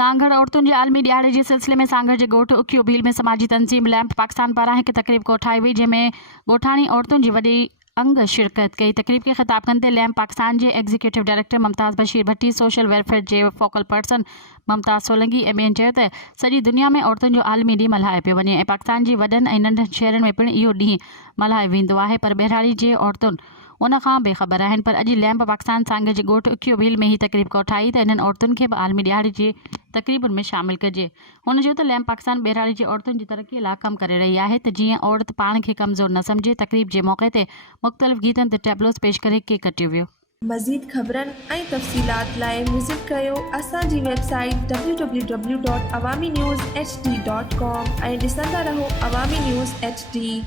सांगड़ औरतुनि जे आलमी ॾियारे जे सिलसिले में सांगड़ जे ॻोठ उखियो भील में समाजी तंज़ीम लैंप पाकिस्तान पारां हिकु तक़रीब कोठाई वई, जंहिंमें ॻोठाणी औरतुनि जी वॾी अंग शिरकत कई। तक़रीब खे ख़िताब कंदे लैंप पाकिस्तान जे एग्जीक्यूटिव डायरेक्टर मुमताज़ बशीर भट्टी, सोशल वेलफेयर जे फोकल पर्सन मुमताज़ सोलंकी ऐं ॿियनि चयो त सॼी दुनिया में औरतुनि जो आलमी ॾींहुं मल्हायो पियो वञे ऐं पाकिस्तान जी वॾनि ऐं नंढनि शहरनि में पिणु इहो ॾींहुं मल्हायो वेंदो आहे, पर बहराड़ी जे औरतुनि उन खां बेख़बर आहिनि। पर अॼु लैंप पाकिस्तान सांगड़ जे ॻोठ उखियो भील में ही तक़रीब कोठाई त इन्हनि औरतुनि खे बि आलमी ॾियारे जे तक़रीबुनि में शामिल कजे। हुन चयो त लैंप पाकिस्तान बहराड़ी जे औरतुनि जी तरक़ीअ लाइ कमु करे रही आहे त जीअं औरत पाण खे कमज़ोर न सम्झे। तक़रीब जे मौक़े ते मुख़्तलिफ़ गीतनि ते टैबलोस पेश करे केक कटियो वियो। मज़ीद ख़बरनि ऐं तफ़सीलात लाइ विज़िट कयो असांजी वेबसाइट www.awamiNewsHD.com ऐं ॾिसंदा रहो अवामी न्यूज़ HD।